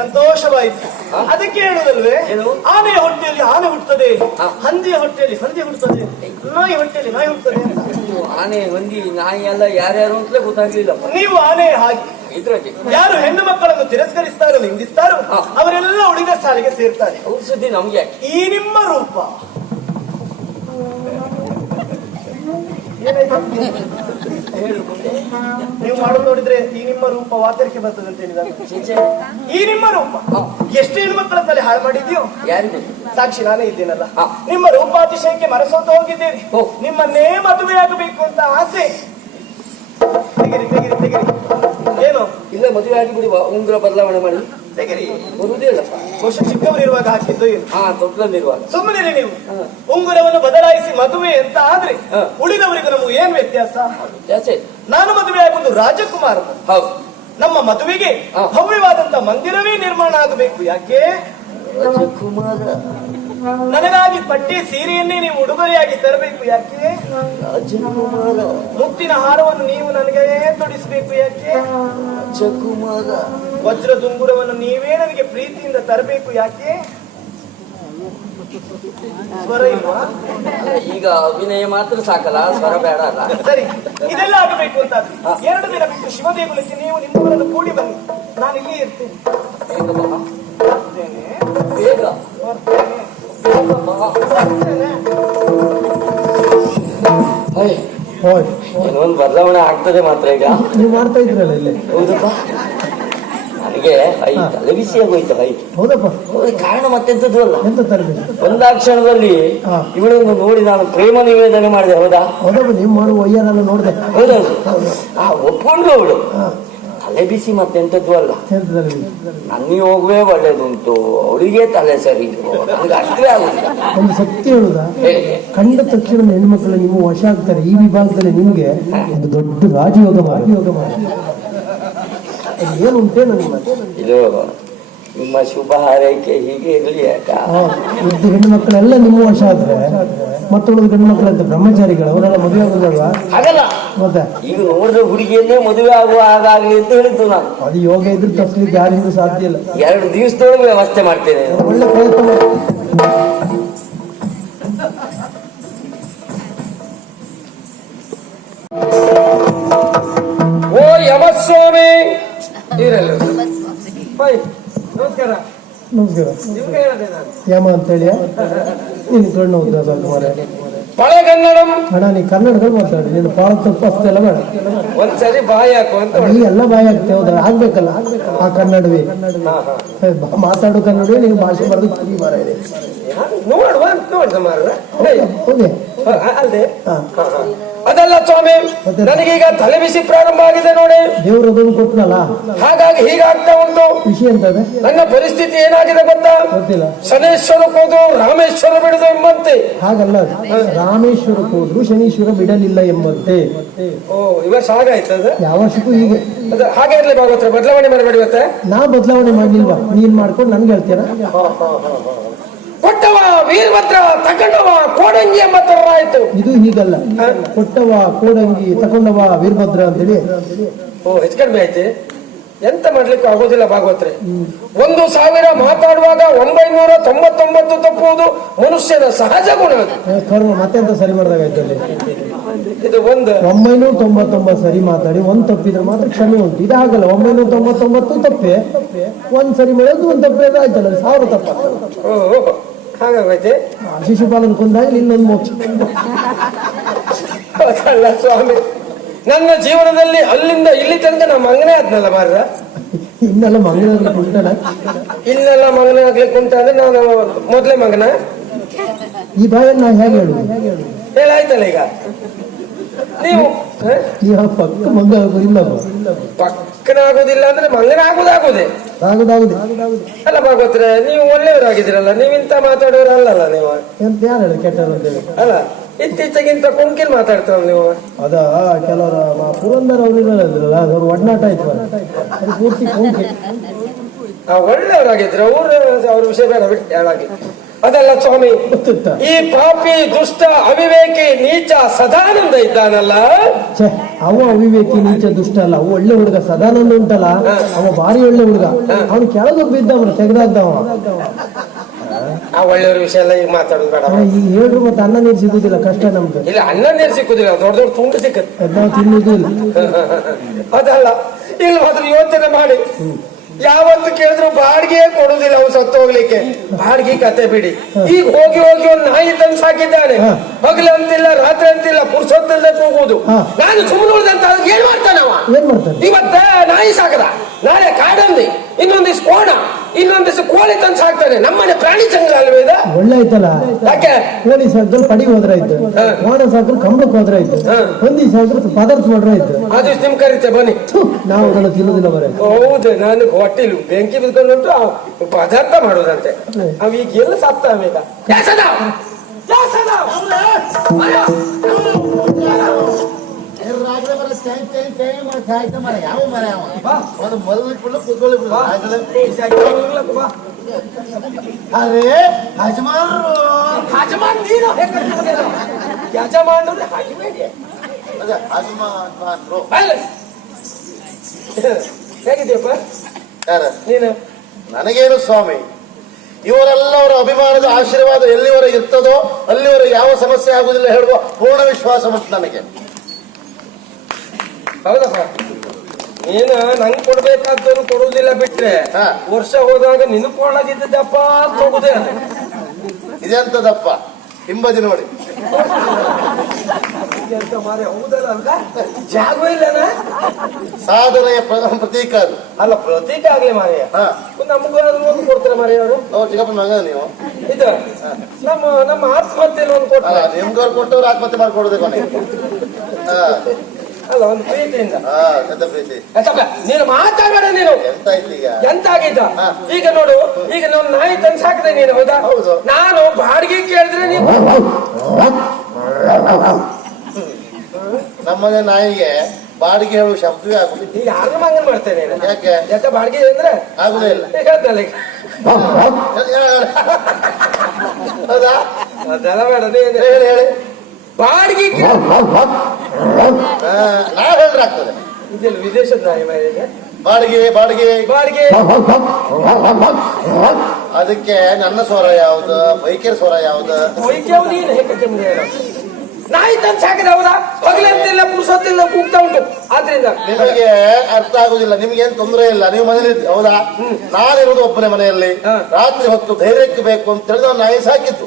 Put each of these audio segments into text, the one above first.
ಸಂತೋಷವಾಯಿತು. ಅದಕ್ಕೆ ಹೇಳುದಲ್ವೇ, ಆನೆಯ ಹೊಟ್ಟೆಯಲ್ಲಿ ಆನೆ ಹುಟ್ಟುತ್ತದೆ, ಹಂದಿಯ ಹೊಟ್ಟೆಯಲ್ಲಿ ಹಂದಿ ಹುಟ್ಟುತ್ತದೆ, ನಾಯಿ ಹೊಟ್ಟೆಯಲ್ಲಿ ನಾಯಿ ಹುಟ್ಟುತ್ತದೆ ಅಂತ. ಆನೆ ಹಂದಿ ನಾಯಿ ಎಲ್ಲ ಯಾರ್ಯಾರು ಅಂತಲೇ ಗೊತ್ತಾಗ್ಲಿಲ್ಲ. ನೀವು ಆನೆ ಹಾಗೆ ಯಾರು ಹೆಣ್ಣು ಮಕ್ಕಳನ್ನು ತಿರಸ್ಕರಿಸ್ತಾರೋ ನಿಂದಿಸ್ತಾರೋ ಅವರೆಲ್ಲ ಉಳಿದ ಸಾಲಿಗೆ ಸೇರ್ತಾರೆ. ಸುದ್ದಿ ನಮ್ಗೆ ಈ ನಿಮ್ಮ ರೂಪ ನೀವು ಮಾಡೋದು ನೋಡಿದ್ರೆ ಈ ನಿಮ್ಮ ರೂಪ ವಾತರಿಕೆ ಬರ್ತದೆ ಅಂತ ಹೇಳಿದಾಗ ಈ ನಿಮ್ಮ ರೂಪ ಎಷ್ಟು ಹೆಣ್ಮಕ್ಳ ತಲೆ ಹಾಳು ಮಾಡಿದ್ಯೋ ಸಾಕ್ಷಿ ನಾನೇ ಇದ್ದೇನಲ್ಲ. ನಿಮ್ಮ ರೂಪಾತಿಶಯಕ್ಕೆ ಮನಸೋತು ಹೋಗಿದ್ದೇನೆ. ನಿಮ್ಮನ್ನೇ ಮದುವೆ ಆಗಬೇಕು ಅಂತ ಆಸೆ. ತೆಗಿರಿ ತೆಗಿರಿ ತೆಗಿರಿ. ಏನು ಇಲ್ಲ ಮದುವೆ ಆಗಿ ಬಿಡಿ, ಉಂಗುರ ಬದಲಾವಣೆ ಮಾಡಿ ತೆಗಿರಿ. ಬರುವುದಿಲ್ಲ ಬಹುಶಃ ಚಿಕ್ಕವರಿರುವಾಗ ಹಾಕಿದ್ದು ಏನು. ತೊಟ್ಲಲ್ಲಿರುವಾಗ ಸುಮ್ಮನೆ ನೀವು ಉಂಗುರವನ್ನು ಬದಲಾಯಿಸಿ ಮದುವೆ ಅಂತ ಆದ್ರೆ ಉಳಿದವರಿಗೂ ನಮಗೆ ಏನ್ ವ್ಯತ್ಯಾಸ? ನಾನು ಮದುವೆ ಆಗುವುದು ರಾಜಕುಮಾರ. ನಮ್ಮ ಮದುವೆಗೆ ಭವ್ಯವಾದಂತ ಮಂದಿರವೇ ನಿರ್ಮಾಣ ಆಗಬೇಕು. ಯಾಕೆ? ರಾಜಕುಮಾರ. ನನಗಾಗಿ ಪಟ್ಟಿ ಸೀರೆಯನ್ನೇ ನೀವು ಉಡುಗೊರೆಯಾಗಿ ತರಬೇಕು. ಯಾಕೆ? ರಾಜಕುಮಾರ. ಮುತ್ತಿನ ಹಾರವನ್ನು ನೀವು ನನಗೆ ತೊಡಿಸಬೇಕು. ಯಾಕೆ? ರಾಜಕುಮಾರ. ವಜ್ರ ದುಂಗುರವನ್ನು ನೀವೇ ನನಗೆ ಪ್ರೀತಿಯಿಂದ ತರಬೇಕು. ಯಾಕೆ? ಸ್ವರ ಇಲ್ವಾ? ಈಗ ಅಭಿನಯ ಮಾತ್ರ ಸಾಕಲ್ಲ, ಸ್ವರ ಬೇಡ ಅಲ್ಲ. ಸರಿ, ಇದೆಲ್ಲ ಆಗಬೇಕು ಅಂತ 2 ದಿನ ಬಿಟ್ಟು ಶಿವದೇಗುಲಕ್ಕೆ ನೀವು ನಿಮ್ಮವರನ್ನು ಕೂಡಿ ಬನ್ನಿ. ನಾನು ಇಲ್ಲಿ ಇರ್ತೇನೆ. ಬೇಗ ಏನೊಂದು ಬದಲಾವಣೆ ಆಗ್ತದೆ ಮಾತ್ರ. ಈಗ ನೀವು ಮಾಡ್ತಾ ಇದ್ರಲ್ಲ ಇಲ್ಲಿ. ಹೌದಪ್ಪ, ನನಗೆ ತಲೆ ಬಿಸಿ ಆಗೋಯ್ತು. ಹೌದಪ್ಪ, ಕಾರಣ ಮತ್ತೆಂತದ್ದು ಅಲ್ಲ. ಎಂತ ತರಬೇತಿ? ಒಂದಾಕ್ಷಣದಲ್ಲಿ ಇವಳನ್ನು ನೋಡಿ ನಾನು ಪ್ರೇಮ ನಿವೇದನೆ ಮಾಡಿದೆ. ಹೌದಾ? ಹೌದಪ್ಪ, ನೀವು ಮಾಡುವ ಒಯ್ಯನೆಲ್ಲ ನೋಡಿದೆ. ಹೌದೌದು, ಒಪ್ಕೊಂಡ್ರು ಅವಳು. ತಲೆ ಬಿಸಿ ಮತ್ತೆಂತದ್ದು ಅಲ್ಲ. ನನಗೆ ಹೋಗುವೆ ಒಳ್ಳೇದುಂಟು, ಅವಳಿಗೆ ತಲೆ ಸರಿ ನನಗೆ ಅಷ್ಟೇ ಆಗುದಿಲ್ಲ. ಒಂದು ಸತ್ಯ ಹೇಳುದ, ಕಂಡ ತಕ್ಷಣ ಹೆಣ್ಮಕ್ಳು ನಿಮ್ಮ ವಶ ಆಗ್ತಾರೆ. ಈ ವಿಭಾಗದಲ್ಲಿ ನಿಮ್ಗೆ ಒಂದು ದೊಡ್ಡ ರಾಜಯೋಗ ಏನುಂಟೇ ನನಗೆ. ಇದು ನಿಮ್ಮ ಶುಭ ಹಾರೈಕೆ ಹೀಗೆ ಇರಲಿ. ಇದ್ದು ಹೆಣ್ಣು ಮಕ್ಕಳೆಲ್ಲ ನಿಮ್ಮ ವಶ ಆದ್ರೆ ಮತ್ತೊಂದು ಗಂಡು ಮಕ್ಕಳಂತ ಬ್ರಹ್ಮಚಾರಿಗಳು ಅವರೆಲ್ಲ ಮದುವೆ ಆಗೋದಲ್ವಾ? ಹಾಗಲ್ಲ, ಮತ್ತೆ ಈಗ ನೋಡಿದ್ರೆ ಹುಡುಗಿಯನ್ನೇ ಮದುವೆ ಆಗುವ ಹಾಗಾಗ್ಲಿ ಅಂತ ಹೇಳಿದ್ದು ನಾನು. ಅದು ಯೋಗ ಇದ್ರೆ ತಪ್ಪಿಸ್ಲಿಕ್ಕೆ ಯಾರಿಗೂ ಸಾಧ್ಯ ಇಲ್ಲ. 2 ದಿವಸದೊಳಗೆ ವ್ಯವಸ್ಥೆ ಮಾಡ್ತೇನೆ. ಒಳ್ಳೆ ಪ್ರಯತ್ನ. ಓ ಯಮಸ್ವಾಮಿ. ನಮಸ್ಕಾರ. ನಮಸ್ಕಾರ. ಯಮ ಅಂತ ಹೇಳಿ ನಿನ್ ಕಣ್ಣು ಉದ್ದ ಸ್ವಲ್ಪ ಮರೆ ಪಳೆಗನ್ನಡಂ. ಅಣ್ಣ, ನೀ ಕನ್ನಡದಲ್ಲಿ ಮಾತಾಡಿ. ನೀನು ಪಾಲ ತಪ್ಪು ಅಷ್ಟೆಲ್ಲ ಬೇಡ. ಒಂದ್ಸರಿ ಬಾಯಿ ಹಾಕು ಅಂತ. ನೀ ಎಲ್ಲ ಬಾಯಿ ಆಗ್ತೇವೆ. ಹೌದಾ? ಆಗ್ಬೇಕಲ್ಲ ಆ ಕನ್ನಡವೇ ಮಾತಾಡೋ ಕನ್ನಡವೇ. ನೀವು ಭಾಷೆ ಬರೆದು ಕುರಿ ಮಾರ ಇದೆ. ನೋಡುವ ಹೌದೇ? ಅಲ್ದೆ ಅದಲ್ಲ ಸ್ವಾಮಿ, ನನಗೀಗ ತಲೆ ಬಿಸಿ ಪ್ರಾರಂಭ ಆಗಿದೆ ನೋಡಿ. ದೇವ್ರು ಅದನ್ನು ಕೊಟ್ಟನಲ್ಲ, ಹಾಗಾಗಿ ಹೀಗಾಗ್ತಾ ಉಂಟು. ವಿಷಯ ಎಂತದೆ? ನನ್ನ ಪರಿಸ್ಥಿತಿ ಏನಾಗಿದೆ ಗೊತ್ತಾ? ಗೊತ್ತಿಲ್ಲ. ಶನೇಶ್ವರಕ್ಕೆ ಹೋದ್ರು ರಾಮೇಶ್ವರ ಬಿಡದು ಎಂಬಂತೆ. ಹಾಗಲ್ಲ, ರಾಮೇಶ್ವರಕ್ಕೆ ಹೋದ್ರು ಶನೀಶ್ವರ ಬಿಡಲಿಲ್ಲ ಎಂಬಂತೆ. ಓ, ಇವತ್ತು ಹಾಗಾಯ್ತದ. ಯಾವ ವರ್ಷಕ್ಕೂ ಹೀಗೆ. ಹಾಗೆ ಇರ್ಲಿ ಭಾಗವತ್ರ, ಬದಲಾವಣೆ ಮಾಡಬೇಡಿ. ಇವತ್ತೆ ನಾ ಬದಲಾವಣೆ ಮಾಡ್ಲಿಲ್ವಾ? ನೀನ್ ಮಾಡ್ಕೊಂಡು ನನ್ಗೆ ಹೇಳ್ತೀರ. ಕೊಟ್ಟವ ವೀರಭದ್ರ, ತಗೊಂಡವ ಕೋಡಂಗಿ ಎಂಬ ತರ ಆಯ್ತು. ಇದು ಹೀಗಲ್ಲ, ಕೊಟ್ಟವ ಕೋಡಂಗಿ, ತಗೊಂಡವ ವೀರಭದ್ರ ಅಂತೇಳಿ. ಓ, ಹೆಚ್ಚು ಕಡಿಮೆ ಆಯ್ತು. ಎಂತ ಮಾಡ್ಲಿಕ್ಕೂ ಆಗೋದಿಲ್ಲ ಭಾಗವತ್ರೆ. 1000 ಮಾತಾಡುವಾಗ 999 ತಪ್ಪುವುದು ಮನುಷ್ಯನ ಸಹಜ ಗುಣ. ಮತ್ತೆಂತ ಸರಿ ಮಾಡಿದಾಗಾಯ್ತು ಅಲ್ಲಿ. ಇದು 999 ಸರಿ ಮಾತಾಡಿ 1 ತಪ್ಪಿದ್ರೆ ಮಾತ್ರ ಕ್ಷಮೆ ಉಂಟು. ಇದಾಗಲ್ಲ, 999 ತಪ್ಪೆ, 1 ಸರಿ ಮಾಡೋದು 1 ತಪ್ಪೆ ಆಯ್ತಲ್ಲ, 1000 ತಪ್ಪ. ಹಾಗಾಗೈತೆ. ಶಿಶುಪಾಲನ್ ಕೊಂದಾಗಲಿ ಇನ್ನೊಂದು ಮೋಕ್ಷ. ಸ್ವಾಮಿ, ನನ್ನ ಜೀವನದಲ್ಲಿ ಅಲ್ಲಿಂದ ಇಲ್ಲಿ ತನಕ ನಮ್ಮ ಮಗನೇ ಆದ್ನಲ್ಲ ಮಾರ್ರ. ಇನ್ನೆಲ್ಲ ಮಗನ ಉಂಟಣ. ಇನ್ನೆಲ್ಲ ಮಗನ ಆಗ್ಲಿಕ್ಕೆ ಉಂಟ ಅಂದ್ರೆ ನಾನು ಮೊದ್ಲೇ ಮಗನ. ಈ ಬಾಯಲ್ಲಿ ನಾ ಹೇಗೆ ಹೇಳುದು? ಹೇಳಾಯ್ತಲ್ಲ. ಈಗ ನೀವು ಪಕ್ಕ ಮಗ ಇಲ್ಲ, ಪಕ್ಕನ ಆಗುದಿಲ್ಲ ಅಂದ್ರೆ ಮಗನ ಆಗುದಾಗುದೇ ಅಲ್ಲ ಭಾಗವತ್ರೆ. ನೀವು ಒಳ್ಳೆಯವರಾಗಿದ್ದೀರಲ್ಲ, ನೀವಿಂತ ಮಾತಾಡೋರು ಅಲ್ಲಲ್ಲ ನೀವು. ಎಂತ ಯಾರು ಹೇಳಿ ಕೆಟ್ಟರು ಅಂತೇಳಿ ಅಲ್ಲ, ಇತ್ತೀಚೆಗಿಂತ ಕೊಂಕಿಲ್ ಮಾತಾಡ್ತಾರ ನೀವು. ಅದ ಕೆಲವರ ಪುರಂದರ ಅವ್ರು ಇರಲ್ಲ, ಅವ್ರು ಒಡನಾಟ ಆಯ್ತು, ಅದು ಪೂರ್ತಿ ಕೊಂಕಿ. ಒಳ್ಳೆಯವರಾಗಿದ್ರು ಅವ್ರ ವಿಷಯ ಬೇಡ ಬಿಟ್ಟು ಹೇಳಾಗಿ. ಅದಲ್ಲ ಸ್ವಾಮಿ, ಗೊತ್ತಿತ್ತ ಈ ಪಾಪಿ ದುಷ್ಟ ಅವಿವೇಕಿ ನೀಚ ಸದಾನಂದ ಇದ್ದಾನಲ್ಲ, ಛೆ, ಅವ ಅವಿವೇಕಿ ನೀಚ ದುಷ್ಟ ಅಲ್ಲ, ಅವ ಒಳ್ಳೆ ಹುಡುಗ. ಸದಾನಂದ ಉಂಟಲ್ಲ, ಅವ ಭಾರಿ ಒಳ್ಳೆ ಹುಡುಗ. ಅವನು ಕೆಳಗೆ ಬಿದ್ದವನು ತೆಗೆದಾಗ್ದವ. ಆ ಒಳ್ಳೆಯವ್ರ ವಿಷಯ ಎಲ್ಲ ಈಗ ಮಾತಾಡೋದು ಬೇಡ. ಈಗ ಹೇಳ್ರು ಮತ್ತೆ ಅನ್ನ ನೀರು ಸಿಗುದಿಲ್ಲ, ಕಷ್ಟ ನಮ್ದು. ಇಲ್ಲ, ಅನ್ನ ನೀರು ಸಿಕ್ಕುದಿಲ್ಲ, ದೊಡ್ಡ ದೊಡ್ಡ ತುಂಡು ಸಿಕ್ಕತ್ತೆ. ನಾವು ತಿನ್ನುದು ಇಲ್ಲ. ಅದಲ್ಲ, ಇಲ್ಲ ಅದ್ರ ಯೋಚನೆ ಮಾಡಿ. ಯಾವತ್ತು ಕೇಳಿದ್ರು ಬಾಡಿಗೆ ಕೊಡುದಿಲ್ಲ ಅವ್ನು ಸತ್ತು ಹೋಗ್ಲಿಕ್ಕೆ. ಬಾಡಿಗೆ ಕತೆ ಬಿಡಿ, ಈಗ ಹೋಗಿ ಹೋಗಿ ಒಂದು ನಾಯಿ ತಂದು ಸಾಕಿದ್ದಾನೆ. ಹಗಲಂತಿಲ್ಲ ರಾತ್ರಿ ಅಂತಿಲ್ಲ, ಪುರುಷೊತ್ತಿಲ್ಲದೆ ಹೋಗುದು. ನಾನು ಸುಮ್ಮನೆ ಉಳಿದಂತ ಏನ್ ಮಾಡ್ತಾನವ? ಏನ್ ಮಾಡ್ತಾನೆ? ಇವತ್ತ ನಾಯಿ ಸಾಕದ, ನಾಳೆ ಕಾಡಂದಿ, ಇನ್ನೊಂದಿವ್ಸ ಕೋಣ, ಇನ್ನೊಂದಿವ್ಸ ಕೋಳಿ ತಂದು ಸಾಕ್ತಾನೆ. ನಮ್ಮನೆ ಪ್ರಾಣಿ ಸಂಗ್ರಹಾಲಯ ಇದೆ. ಒಳ್ಳೆ ಆಯ್ತಲ್ಲ, ಯಾಕೆ ಕೋಳಿ ಸಾಕಿದ್ರೆ ಪಡಿ ಹೋದ್ರಾಯ್ತು, ಕೋಣ ಸಾಕಿದ್ರೆ ಕಂಬಳಕ್ಕೆ ಹೋದ್ರಾಯ್ತು, ಹೊಂದಿ ಸಾಕಿದ್ರೆ ಪದಾರ್ಥ ಮಾಡ್ರಾಯ್ತು. ಅದು ನಿಮ್ ಕರೀತೆ ಬನ್ನಿ. ನಾವು ಅದನ್ನ ತಿನ್ನುದಿಲ್ಲ ಬರ. ಹೌದು, ನಾನು ಹೊಟ್ಟಿಲು ಬೆಂಕಿ ಬಿದ್ಕೊಂಡು ಪದಾರ್ಥ ಮಾಡೋದಂತೆ. ಅವ ಈಗ ಎಲ್ಲ ಸತ್ತಾವ ಈಗ. ಅರೆ ಯಜಮಾನರು, ಯಜಮಾನರು ಹಾಗೆ ಅದೇ ಯಜಮಾನರು ಹೇಗಿದ್ಯಪ್ಪ ಯಾರ? ನೀನು? ನನಗೇನು ಸ್ವಾಮಿ, ಇವರೆಲ್ಲವರ ಅಭಿಮಾನದ ಆಶೀರ್ವಾದ ಎಲ್ಲಿವರೆಗೆ ಇರ್ತದೋ ಅಲ್ಲಿವರೆಗೆ ಯಾವ ಸಮಸ್ಯೆ ಆಗುದಿಲ್ಲ ಹೇಳುವ ಪೂರ್ಣ ವಿಶ್ವಾಸ ಉಂಟು ನನಗೆ. ಹೌದಪ್ಪ, ನೀನು ನಂಗೆ ಕೊಡ್ಬೇಕಾದ್ದನ್ನು ಕೊಡುದಿಲ್ಲ ಬಿಟ್ರೆ ಹಾ. ವರ್ಷ ಹೋದಾಗ ನಿನ್ ಕೊಳ್ಳದಿದ್ದಪ್ಪ ಹೋಗುದೇ. ಇದೆಂತದಪ್ಪ ಹಿಂಬದಿ ನೋಡಿ. ಎಂತ ಮಾರೆ, ಹೌದಲ್ಲ ಅಲ್ಗ? ಜಾಗ ಇಲ್ಲನ? ಸಾಧನೆಯ ಪ್ರತೀಕ ಅದು. ಅಲ್ಲ, ಪ್ರತೀಕ ಆಗ್ಲಿ ಮಾರೆಯ. ಹಾ, ನಮಗೂ ಒಂದು ಕೊಡ್ತಾರೆ ಮಾರೆಯ ಅವರು. ಚಿಕ್ಕಪ್ಪ ಮಗ ನೀವು. ಇದು ನಮ್ಮ ಆತ್ಮಹತ್ಯೆಯಲ್ಲಿ ಒಂದು ಕೊಡ್ತಾರೆ. ನಿಮ್ಗವ್ರು ಕೊಟ್ಟವ್ರು ಆತ್ಮಹತ್ಯೆ ಮಾಡ್ಕೊಡೋದೇ ಕೊನೆ. ಅಲ್ಲ, ಒಂದು ಪ್ರೀತಿಯಿಂದ. ಎಂತ ಪ್ರೀತಿ. ಯಾಕಪ್ಪ ನೀನು ಮಾತಾಡಬೇಡ. ನೀನು ಎಂತ ಆಯ್ತು ಈಗ? ಎಂತ ಆಗಿದ್ದ ಈಗ ನೋಡು, ಈಗ ನಾನು ನಾಯಿ ತಂದು ಸಾಕಿದೆ ನೀನು, ಹೌದಾ? ಹೌದು. ನಾನು ಬಾಡಿಗೆ ಕೇಳಿದ್ರೆ ನೀವು ನಮ್ಮನೆ ನಾಯಿಗೆ ಬಾಡಿಗೆ ಹೇಳುವ ಶಬ್ದವೇ ಆಗುದಿಲ್ಲ. ಈಗ ಯಾರನ್ನ ಮಂಗನ್ ಮಾಡ್ತೇನೆ? ಯಾಕೆ? ಯಾಕೆ ಬಾಡಿಗೆ ಅಂದ್ರೆ ಆಗುದೇ ಇಲ್ಲ. ಹೇಳ್ತಲ್ಲ ಈಗ. ಹೌದಾ? ಅದೆಲ್ಲ ಬೇಡ. ನೀನು ಹೇಳಿ ಹೇಳಿ. ಬಾಡಿಗೆ ನಾ ಹೇಳಿದ್ರೆ ಆಗ್ತದೆ. ಇದೆಲ್ಲ ವಿದೇಶದ ನಾಯಿ ಮಾರಿಗೆ. ಬಾಡಿಗೆ ಬಾಡಿಗೆ ಬಾಡಿಗೆ ಅದಕ್ಕೆ ನನ್ನ ಸ್ವರ ಯಾವ್ದು, ಬೈಕೇರ್ ಸ್ವರ ಯಾವ್ದು? ಹೊಯ್ಕೆವು ನೀನು ಹೇಗೆ ನಾಯಿ ತಂದು ಸಾಕಿದೆ, ಹೌದಾ? ಹಗಲಂತಿಲ್ಲ ಪುರುಸೊತ್ತಿಲ್ಲ ಕೂಗ್ತಾ ಉಂಟು. ಆದ್ರಿಂದ ನಿಮಗೆ ಅರ್ಥ ಆಗುದಿಲ್ಲ. ನಿಮ್ಗೆ ಏನ್ ತೊಂದರೆ ಇಲ್ಲ, ನೀವು ಮನೇಲಿ ಹೌದಾ? ನಾನಿರುವುದು ಒಬ್ಬನೇ ಮನೆಯಲ್ಲಿ. ರಾತ್ರಿ ಹೊತ್ತು ಧೈರ್ಯಕ್ಕೆ ಬೇಕು ಅಂತ ಹೇಳಿದ ನಾಯಿ ಸಾಕಿತ್ತು.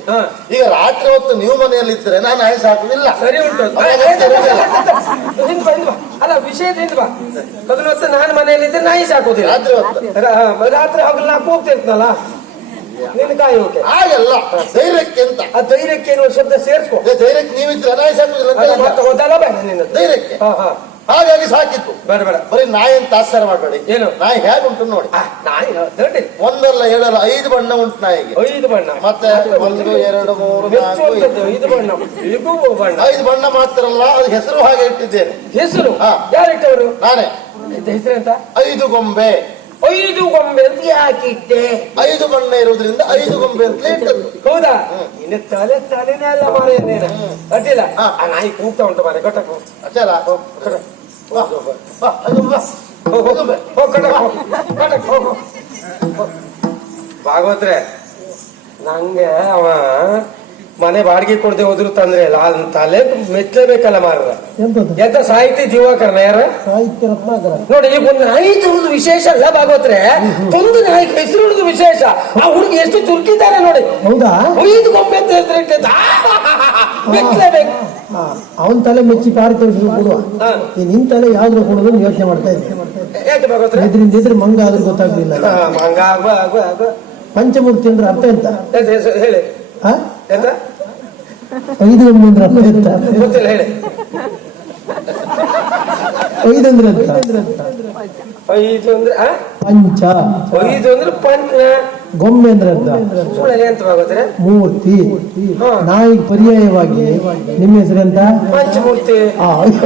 ಈಗ ರಾತ್ರಿ ಹೊತ್ತು ನೀವು ಮನೆಯಲ್ಲಿ ಇದ್ರೆ ನಾನು ನಾಯಿ ಸಾಕುದಿಲ್ಲ. ಸರಿ ಉಂಟು. ಅಲ್ಲ, ವಿಷಯದಿಂದ ಬಾ. ಅದನ್ನ ಹೊತ್ತು ನಾನು ಮನೆಯಲ್ಲಿದ್ದೆ ನಾಯಿ ಸಾಕುದಿಲ್ಲ. ರಾತ್ರಿ ಹೊತ್ತು ರಾತ್ರಿ ಹಗಲು ನಾ ಕೂಗ್ತಿರ್ತನಲ್ಲ, ನಿನ್ ಕಾಯಿ ಹೋಗಿ ಹಾಗೆಲ್ಲ ಧೈರ್ಯಕ್ಕೆ ಅಂತ. ಆ ಧೈರ್ಯಕ್ಕೆ ಎನ್ನುವ ಶಬ್ದ ಸೇರಿಸ್ಕೊ. ಧೈರ್ಯಕ್ಕೆ ನೀವಿದ್ರೆ ನಾಯಿ ಸಾಕುದಿಲ್ಲ ಅಂತ ಹೇಳಿಲ್ಲ. ಮತ್ತೆ ಹೋದಲ್ಲ ಬೇಡ ನಿನ್ನ ಧೈರ್ಯಕ್ಕೆ ಹಾಗಾಗಿ ಸಾಕಿತ್ತು. ಬೇಡ ಬೇಡ. ಬರೀ ನಾಯಿ ಅಂತ ಆಶ್ಚರ್ಯ ಮಾಡಬೇಡಿ. ಏನು ನಾಯಿ ಹೇಗುಂಟು ನೋಡಿ. ನಾಯಿ ದೊಡ್ಡ ಒಂದಲ್ಲ ಏಳಲ್ಲ 5 ಬಣ್ಣ ಉಂಟು ನಾಯಿಗೆ. 5 ಬಣ್ಣ. ಮತ್ತೆ 1 2 3 4 5 ಬಣ್ಣ. ಇಗೂ ಬಣ್ಣ. 5 ಬಣ್ಣ ಮಾತ್ರಲ್ಲ, ಅದು ಹೆಸರು ಹಾಗೆ ಇಟ್ಟಿದ್ದೇನೆ. ಹೆಸರು ಯಾರಿಟ್ಟವರು? ನಾನೇ. ಹೆಸರು ಅಂತ 5 ಗೊಂಬೆ. 5 ಗೊಂಬೆ ಅಂತ ಯಾಕಿಟ್ಟೆ? 5 ಬಣ್ಣ ಇರುವುದರಿಂದ 5 ಗೊಂಬೆ ಅಂತ ಇಟ್ಟದ್ದು. ಹೌದಾ? ಇನ್ನು ತಲೆನೇ ಅಲ್ಲ ಮಾರೇ ನೀನು. ಅಡ್ಡಿಲ್ಲ. ಆ ನಾಯಿ ಕೂಗ್ತಾ ಉಂಟು ಮಾರೆ, ಗೊತ್ತಾಗ ಅಚ್ಚಲ್ಲ. ಭಾಗವತ್ರೆ, ನಂಗೆ ಅವ ಮನೆ ಬಾಡಿಗೆ ಕೊಡದೆ ಹೋದ್ರು ತಂದ್ರೆ ಇಲ್ಲ, ಅದನ್ನ ತಲೆ ಮೆಚ್ಚಲೇಬೇಕಲ್ಲ ಮಾರ. ಎಂತ ಸಾಹಿತಿ ದಿವಾಕರನ ಯಾರ ಸಾಹಿತ್ಯ ರತ್ನಾಕರ ನೋಡಿ. ಈಗ ಒಂದು ನಾಯಿ ತುಳಿದು ವಿಶೇಷ ಅಲ್ಲ ಭಾಗವತ್ರೆ, ಒಂದು ನಾಯಿ ಹೆಸರು ವಿಶೇಷ. ಆ ಹುಡುಗಿ ಎಷ್ಟು ಚುರುಕಿದ್ದಾರೆ ನೋಡಿ. ಹೌದಾ? 5 ಗೊಂಬೆ ಅಂತ ಹೆಸರಿಟ್ಟಿದ್ದ. ಮೆಚ್ಚಲೇಬೇಕು. ಅವನ್ ತಲೆ ಮೆಚ್ಚಿ ಪಾರಿತೋಷಿಕ ಕೊಡುವ. ನಿನ್ ತಲೆ ಯಾವ್ದು ಕೊಡೋದು ಯೋಚನೆ ಮಾಡ್ತಾ ಇದ್ದೆ. ಯಾಕೆ ಭಾಗವತ್ರೆ? ಇದರಿಂದ ಇದ್ರೆ ಮಂಗ ಆದ್ರೂ ಗೊತ್ತಾಗ್ಲಿಲ್ಲ. ಮಂಗ ಪಂಚಮೂರ್ತಿ ಅಂದ್ರೆ ಅರ್ಥ ಎಂತ ಹೇಳಿ. ಎಂತ 5 ಗೊಂಬೆ ಅಂದ್ರೆ ಅರ್ಥ ಎಂತ ಗೊತ್ತಿಲ್ಲ, ಹೇಳಿ. ಐದಂದ್ರೆ ಅಂತ ಐದು ಅಂದ್ರೆ ಪಂಚ, ಐದು ಅಂದ್ರೆ ಪಂಚ, ಗೊಂಬೆ ಅಂದ್ರೆ ಅಂತ ಸುಳ್ಳಲ್ಲಿ ಎಂತವಾಗೋದ್ರೆ ಮೂರ್ತಿ. ನಾಯಿಗೆ ಪರ್ಯಾಯವಾಗಿ ನಿಮ್ಮ ಹೆಸರೆಂತ? ಪಂಚಮೂರ್ತಿ.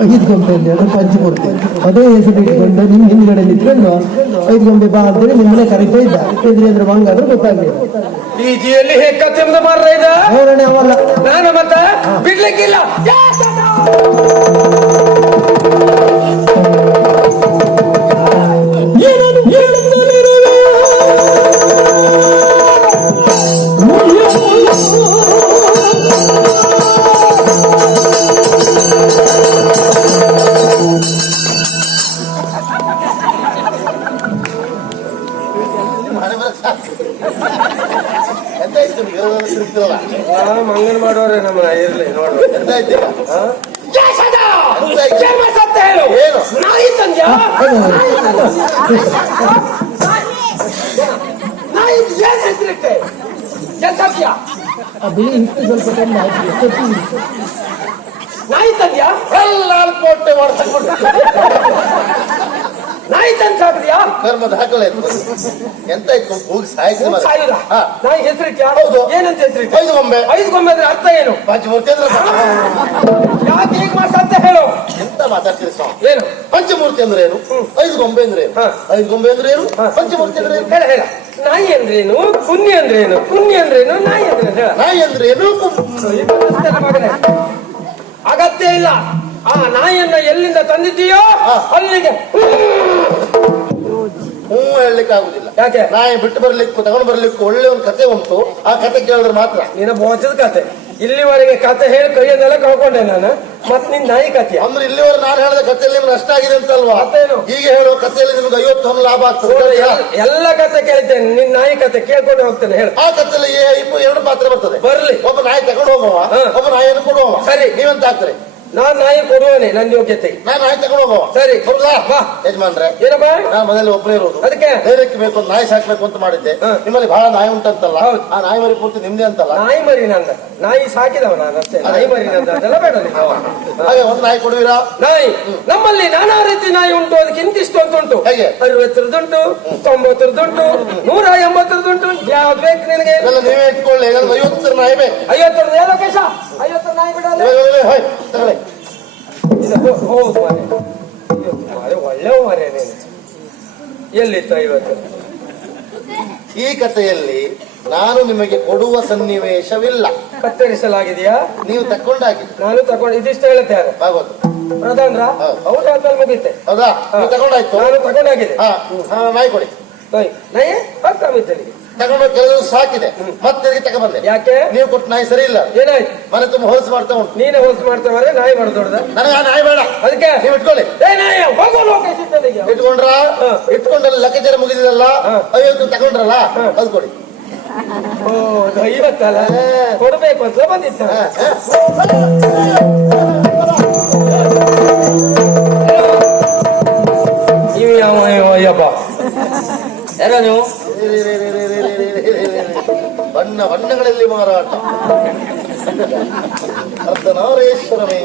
ಐದು ಗೊಂಬೆ ಅಂದ್ರೆ ಪಂಚಮೂರ್ತಿ. ಅದೇ ಹೆಸರು ಇಟ್ಕೊಂಡು ನಿಮ್ ಹಿಂದ್ಗಡೆ ನಿಂತ್ಕೊಂಡು ಐದು ಗೊಂಬೆ ಬಾ ಅಂತೇಳಿ ನಿಮ್ಮನೆ ಕರೀತಾ ಇದ್ದ. ಇದ್ರಿ ಅಂದ್ರೆ ಮಂಗಾದ್ರೆ ಗೊತ್ತಾಗ್ಲಿ. ಬೀದಿಯಲ್ಲಿ ಹೇಗೆ ಕತ್ತೆ ಮಾರ್ರ ಇದ್ದ ಅವರೇ ಅವಲ್ಲ. ನಾನು ಮತ್ತ ಬಿಡ್ಲಿಕ್ಕಿಲ್ಲ. ಎಂತ ಇತ್ತು ತಿರುಗ್ತಿರಲ್ಲ ಮಂಗನ್ ಮಾಡೋರೆ ನಮ್ಮ ಇರ್ಲಿ ನೋಡ್ರಿ. ಎಂತ ಇತ್ತು ಈಗ? ಏನು ನಾಯಿ ತಂದ್ಯಾ? ನಾಯಿ ಏನ್ ಹೆಸರಿಟ್ಟೆ? ಎಷ್ಟಾಗ್ಯಾ? ಸ್ವಲ್ಪ ಕಮ್ಮಿ ಆಯ್ತು. ಎಷ್ಟೊತ್ತಿಗೆ ನಾಯಿ ತಂದ್ಯಾ? ಎಲ್ಲ ಕೋಟೆ ಮಾಡ್ಕೊಂಡು ನಾಯಿ ತಂದ್ ಸಾಕಿದ್ಯಾ? ಕರ್ಮ ದಾಖಲೆ ಇತ್ತು. ಎಂತ ಇತ್ತು ಹೋಗಿ ಸಾಯಿಸಿ ಸಾಯುದ ನಾಯಿ ಹೆಸರಿಟ್ಯಾ? ಹೌದು. ಏನಂತ ಹೆಸರಿಟ್ಟ? ಐದು ಗೊಂಬೆ. ಐದು ಗೊಂಬೆ ಅಂದ್ರೆ ಅರ್ಥ ಏನು? ಪಂಚಮೂರ್ತಿ ಅಂದ್ರೆ ಯಾಕೆ ಹೀಗೆ ಮಾತಾಡ್ತ ಹೇಳು? ಎಂತ ಮಾತಾಡ್ತೀರಿ ಸ್ವಾಮಿ? ಏನು ಪಂಚಮೂರ್ತಿ ಅಂದ್ರೆ ಏನು? ಐದು ಗೊಂಬೆ ಅಂದ್ರೆ ಏನು? ಐದು ಗೊಂಬೆ ಅಂದ್ರೆ ಏನು? ಪಂಚಮೂರ್ತಿ ಅಂದ್ರೆ ಏನು? ಹೇಳ ಹೇಳ. ನಾಯಿ ಅಂದ್ರೇನು? ಕುನ್ನಿ ಅಂದ್ರೇನು? ಕುನ್ನಿ ಅಂದ್ರೇನು? ನಾಯಿ ಅಂದ್ರೆ ಹೇಳ. ನಾಯಿ ಅಂದ್ರೆ ಏನು? ಮಗನೇ ಅಗತ್ಯ ಇಲ್ಲ. ಆ ನಾಯಿಯನ್ನ ಎಲ್ಲಿಂದ ತಂದಿದ್ದೀಯೋ ಅಲ್ಲಿಗೆ ಹ್ಞೂ ಹೇಳಲಿಕ್ಕೆ ಆಗುದಿಲ್ಲ. ಯಾಕೆ? ನಾಯಿ ಬಿಟ್ಟು ಬರ್ಲಿಕ್ಕೂ ತಗೊಂಡು ಬರ್ಲಿಕ್ಕೂ ಒಳ್ಳೆ ಒಂದು ಕತೆ ಉಂಟು. ಆ ಕತೆ ಕೇಳಿದ್ರೆ ಮಾತ್ರ. ನಿನ್ನ ಬೋಚದ ಕತೆ. ಇಲ್ಲಿವರೆಗೆ ಕತೆ ಹೇಳಿ ಕೈಯನ್ನೆಲ್ಲ ಕಳ್ಕೊಂಡೆ ನಾನು. ಮತ್ ನಿನ್ ನಾಯಿ ಕತೆ ಅಂದ್ರೆ ಇಲ್ಲಿವರೆಗೆ ನಾನು ಹೇಳಿದ ಕಥೆಯಲ್ಲಿ ನಿಮ್ಗೆ ನಷ್ಟ ಆಗಿದೆ ಅಂತಲ್ವಾ? ಮತ್ತೇನು? ಹೀಗೆ ಹೇಳುವ ಕಥೆಯಲ್ಲಿ ನಿಮ್ಗೆ 50 ಟನ್ ಲಾಭ ಆಗ್ತದೆ. ಎಲ್ಲ ಕತೆ ಕೇಳ್ತೇನೆ. ನಿನ್ ನಾಯಿ ಕತೆ ಕೇಳ್ಕೊಂಡು ಹೋಗ್ತೇನೆ. ಹೇಳ. ಆ ಕಥೆಯಲ್ಲಿ ಎರಡು ಪಾತ್ರ ಬರ್ತದೆ. ಬರ್ಲಿ. ಒಬ್ಬ ನಾಯಿ ತಗೊಂಡು ಹೋಗುವ, ಒಬ್ಬ ನಾಯಿಯನ್ನು ಕೊಡುವ. ಸರಿ. ನೀವೆಂತ ಆಗ್ತಾರೆ? ನಾನ್ ನಾಯಿ ಕೊಡುವನೆ ನನ್ನ ಯೋಗ್ಯತೆಗೆ. ನಾನು ನಾಯಿ ತಗೊಂಡು ಹೋಗುವ. ಸರಿ. ಬರುದಾ? ಬಾ. ಯಜಮಾನ್ರೆ, ಏನಪ್ಪಾ? ನಾನು ಮನೇಲಿ ಒಬ್ಬನೇ ಇರೋದು. ಅದಕ್ಕೆ ಧೈರ್ಯಕ್ಕೆ ಬೇಕು ಒಂದು ನಾಯಿ ಸಾಕ್ಬೇಕು ಅಂತ ಮಾಡಿದ್ದೆ. ನಿಮ್ಮಲ್ಲಿ ಬಹಳ ನಾಯಿ ಉಂಟಂತಲ್ಲ? ಹೌದು. ಆ ನಾಯಿ ಮರಿ ಪೂರ್ತಿ ನಿಮ್ದೇ ಅಂತಲ್ಲ? ನಾಯಿ ಮರಿ ನಂದ. ನಾಯಿ ಸಾಕಿದವ ನಾನು ಅಷ್ಟೇ. ನಾಯಿ ಮರಿ ನಂದ ಅದೆಲ್ಲ ಬೇಡ ನೀವು. ಹಾಗೆ ಒಂದು ನಾಯಿ ಕೊಡುವಿರಾ? ನಾಯಿ ನಮ್ಮಲ್ಲಿ ನಾನಾ ರೀತಿ ನಾಯಿ ಉಂಟು. ಅದಕ್ಕೆ ಇಂತಿಷ್ಟು ಅಂತ ಉಂಟು. ಹೇಗೆ? 60ರದ್ದುಂಟು, 90ರದ್ದುಂಟು, 180ರದ್ದುಂಟು. ಯಾವ್ದು ಬೇಕು ನಿನಗೆ? ಇದೆಲ್ಲ ನೀವೇ ಇಟ್ಕೊಳ್ಳಿ. 50 ನಾಯಿ ಬೇಕು. 50ರದ್ದು ಎಲ್ಲ ಕೇಶ. 50 ನಾಯಿ ಬಿಡಲ್ಲ. ತಗೊಳ್ಳಿ. ಹೌದು ಮಾರೆ. ಒಳ್ಳೆವ ಮಾರೆ ನೀನು. ಎಲ್ಲಿತ್ತು 50? ಈ ಕಥೆಯಲ್ಲಿ ನಾನು ನಿಮಗೆ ಕೊಡುವ ಸನ್ನಿವೇಶವಿಲ್ಲ. ಕತ್ತರಿಸಲಾಗಿದೆಯಾ? ನೀವು ತಕೊಂಡಾಗಿದೆ. ನಾನು ತಗೊಂಡು ಇದಿಷ್ಟು ಹೇಳುತ್ತೆ ಯಾರು? ಆಗೋದು. ಪ್ರಧಾನ್ರ ಅವ್ರು ಆದ್ಮೇಲೆ ಮುಗಿತೆ. ಹೌದಾ? ನೀವು ತಗೊಂಡಾಯ್ತು. ನಾನು ತಗೊಂಡಾಗಿದೆ. ನಾಯಿ ಕೊಡಿ. ನಾಯಿ ಹಕ್ಕಮಿದ್ದಲಿಗೆ ತಗೊಂಡು ಕೆಲವು ಸಾಕಿದೆ. ಮತ್ತೆ ತಗೊಂಡ್ಬಂದೆ. ಯಾಕೆ? ನೀವು ಕೊಟ್ಟು ನಾಯಿ ಸರಿ ಇಲ್ಲ. ಏನಾಯ್ತು? ಮನೆ ತುಂಬ ಹೊಲಸು ಮಾಡ್ತಾ ಉಂಟು. ನೀನೇ ಹೊಲ್ಸು ಮಾಡ್ತಾವ್ರೆ. ನಾಯಿ ಮಾಡೋದು ದೊಡ್ಡದ? ನನಗೆ ಆ ನಾಯಿ ಬೇಡ. ಅದಕ್ಕೆ ನೀವು ಇಟ್ಕೊಳ್ಳಿ. ನಾಯಿ ಹೋಗೋ ಲೋಕೇಶ್ ಇದ್ದಲ್ಲಿಗೆ. ಇಟ್ಕೊಂಡ್ರ? ಇಟ್ಕೊಂಡಲ್ಲಿ ಲೆಕ್ಕಾಚಾರ ಮುಗಿದಿದಲ್ಲ. 50 ತಗೊಂಡ್ರಲ್ಲ, ಅದು ಕೊಡಿ. ಓ 50 ಅಲ್ಲ ಕೊಡ್ಬೇಕು ಅಂತ ಬಂದಿತ್ತ. ನೀವು ಯಾವ ಅಯ್ಯಪ್ಪ ಯಾರ ನೀವು? ಬಣ್ಣ ಬಣ್ಣಗಳಲ್ಲಿ ಮಾರಾಟ. ಅರ್ಧನಾರೇಶ್ವರಮೇ.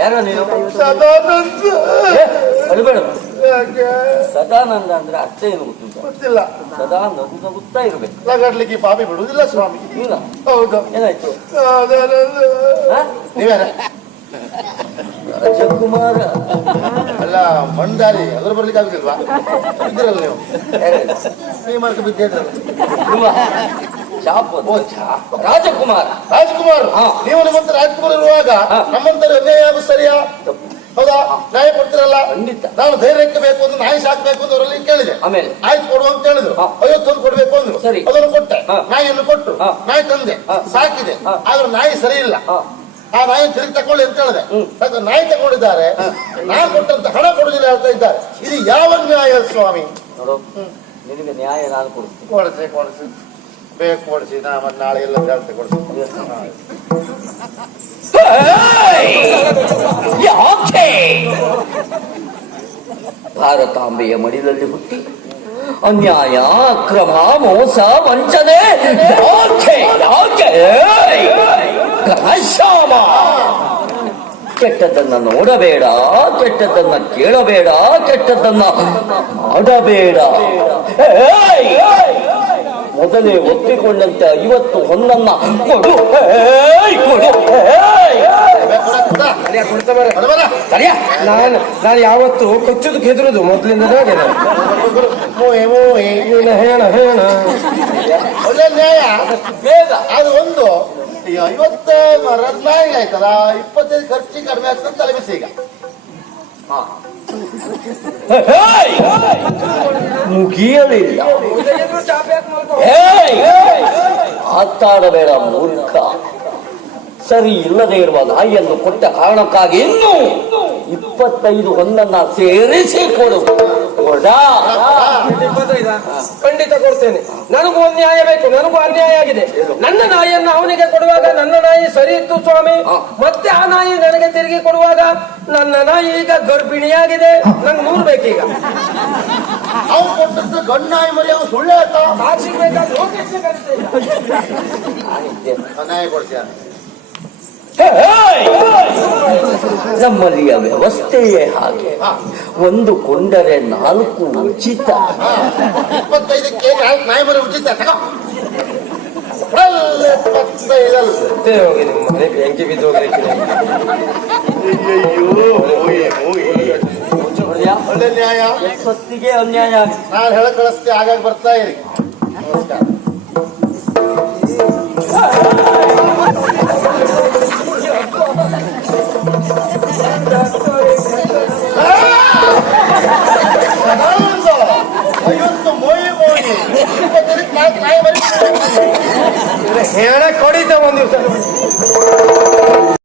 ಯಾರ ನೀನು? ಸದಾನಂದ. ಅದು ಬೇಡ. ಸದಾನಂದ ಅಂದ್ರೆ ಅರ್ಥ ಏನು ಗೊತ್ತುಂಟ? ಗೊತ್ತಿಲ್ಲ. ಸದಾ ನಗು ನಗುತ್ತಾ ಇರ್ಬೇಕು. ಲಗಾಡ್ಲಿಕ್ಕೆ ಪಾಪಿ ಬಿಡುವುದಿಲ್ಲ ಸ್ವಾಮಿ. ಇಲ್ಲ. ಹೌದು. ಏನಾಯ್ತು? ನೀವೇನ? ರಾಜಕುಮಾರ ಅಲ್ಲ ಮಂಡಾರಿ. ಅದ್ರ ಬರ್ಲಿಕ್ಕೆ ಆಗುದಿಲ್ವಾ? ಇದ್ರಲ್ಲ ನೀವು. ನೀವು mark ಬಿದ್ದಿದ್ರಲ್ಲ. ಚಾಪ್. ರಾಜಕುಮಾರ. ರಾಜ್ಕುಮಾರ್. ನೀವು ನಿಮ್ಮಂತ ರಾಜ್ಕುಮಾರ್ ಇರುವಾಗ ನಮ್ಮಂತರ ಅನ್ಯಾಯ ಆಗುದು ಸರಿಯಾ? ಹೌದಾ? ನ್ಯಾಯ ಕೊಡ್ತಿರಲ್ಲ. ಖಂಡಿತ. ನಾನು ಧೈರ್ಯಕ್ಕೆ ಬೇಕು ಅಂತ ನಾಯಿ ಸಾಕ್ಬೇಕು ಅಂತ ಅವರಲ್ಲಿ ಕೇಳಿದೆ. ಆಮೇಲೆ ಆಯ್ತು ಕೊಡುವ ಅಂತ ಹೇಳಿದ್ರು. 51 ಕೊಡ್ಬೇಕು ಅಂದ್ರು. ಸರಿ. ಅದನ್ನು ಕೊಟ್ಟೆ. ನಾಯಿಯನ್ನು ಕೊಟ್ಟು ನಾಯಿ ತಂದೆ ಸಾಕಿದೆ. ಆದ್ರೆ ನಾಯಿ ಸರಿ ಇಲ್ಲ. ಆ ನಾಯಿ ತಿರುಗಿ ತಕೊಳ್ಳಿ ಅಂತ ಹೇಳಿದೆ. ನಾಯಿ ತಗೊಂಡಿದ್ದಾರೆ. ನಾನು ಕೊಟ್ಟಂತ ಹಣ ಕೊಡುದಿಲ್ಲ ಹೇಳ್ತಾ ಇದ್ದಾರೆ. ಇದು ಯಾವ ನ್ಯಾಯ ಸ್ವಾಮಿ? ನೋಡು, ನಿನಗೆ ನ್ಯಾಯ ನಾನು ಕೊಡ್ತೀನಿ. ಕೊಡಿಸಿ ಬೇಕು ಕೊಡಿಸಿ. ನಾಳೆ ಎಲ್ಲ ಜಾಸ್ತಿ ಕೊಡಿಸಿ. ಭಾರತಾಂಬೆಯ ಮಡಿಲಲ್ಲಿ ಹುಟ್ಟಿ ಅನ್ಯಾಯ, ಅಕ್ರಮ, ಮೋಸ, ವಂಚನೆ ಯಾಕೆ? ಘನಶ್ಯಾಮ. ಕೆಟ್ಟದನ್ನ ನೋಡಬೇಡ, ಕೆಟ್ಟದನ್ನ ಕೇಳಬೇಡ, ಕೆಟ್ಟದನ್ನ ಆಡಬೇಡ. ಏಯ್! ಮೊದಲೇ ಒಪ್ಪಿಕೊಂಡಂತೆ 50 ಹೊನ್ನನ್ನ ಕೊಡು. ಏಯ್! ಕೊಡು. ಏಯ್! ಸರಿಯಾ? ನಾನು ಯಾವತ್ತು ಕೊಚ್ಚುದು ಕೆದರುದು ಮೊದಲಿಂದ ಹೇಳ ಒಳ್ಳೆ ನ್ಯಾಯ. ಬೇಗ ಅದು ಒಂದು ಈಗ 50 ರತ್ನಾಯಿ ಆಯ್ತಲ್ಲ, 25 ಖರ್ಚಿ ಕಡಿಮೆ ಆಗ್ತದೆ ತಲೆ ಬಿಸಿ ಈಗ. ಮುಗಿಯಲಿಲ್ಲ. ಆತಾಡಬೇಡ ಮೂರ್ಖ. ಸರಿ ಇಲ್ಲದೆ ಇರುವ ನಾಯಿಯನ್ನು ಕೊಟ್ಟ ಕಾರಣಕ್ಕಾಗಿ ಇನ್ನೂ 25 ಹೊನ್ನನ್ನ ಸೇರಿಸಿ ಕೊಡು. ಖಂಡಿತ ಕೊಡ್ತೇನೆ. ನನಗೂ ಅನ್ಯಾಯ ಬೇಕು, ನನಗೂ ಅನ್ಯಾಯ ಆಗಿದೆ. ನನ್ನ ನಾಯಿಯನ್ನು ಅವನಿಗೆ ಕೊಡುವಾಗ ನನ್ನ ನಾಯಿ ಸರಿ ಇತ್ತು ಸ್ವಾಮಿ, ಮತ್ತೆ ಆ ನಾಯಿ ನನಗೆ ತಿರುಗಿ ಕೊಡುವಾಗ ನನ್ನ ನಾಯಿ ಈಗ ಗರ್ಭಿಣಿಯಾಗಿದೆ. ನಂಗೆ 100 ಬೇಕೀಗ. ಅವ್ನು ಕೊಟ್ಟದ್ದು ಗಂಡು ನಾಯಿ ಮರಿ, ಅವ್ನು ಸುಳ್ಳು ಹೇಳ್ತಾ ಸಾಕ್ಷಿ ಬೇಕಾದ್ರೆ ನ್ಯಾಯ ಕೊಡ್ತೀಯ. ನಮ್ಮಲ್ಲಿಯ ವ್ಯವಸ್ಥೆಯೇ ಹಾಗೆ. ಒಂದು ಕೊಂಡರೆ 4 ಉಚಿತ. 25ಕ್ಕೆ 4 ನಾಯಿ ಮರಿ ಉಚಿತ. 25 ಹೋಗಿ ನಿಮ್ಮ ಮನೆ ಬೆಂಕಿ ಬಿದ್ದು ಒಳ್ಳೆ ನ್ಯಾಯ. ಎಷ್ಟೊತ್ತಿಗೆ ಅನ್ಯಾಯ. ನಾನು ಹೇಳ ಕಳಿಸ್ತೆ, ಆಗಾಗ ಬರ್ತಾ ಇರಿ. ನಮಸ್ಕಾರ. ಹೇಳ ಕೊಡಿತ ಒಂದು ದಿವಸ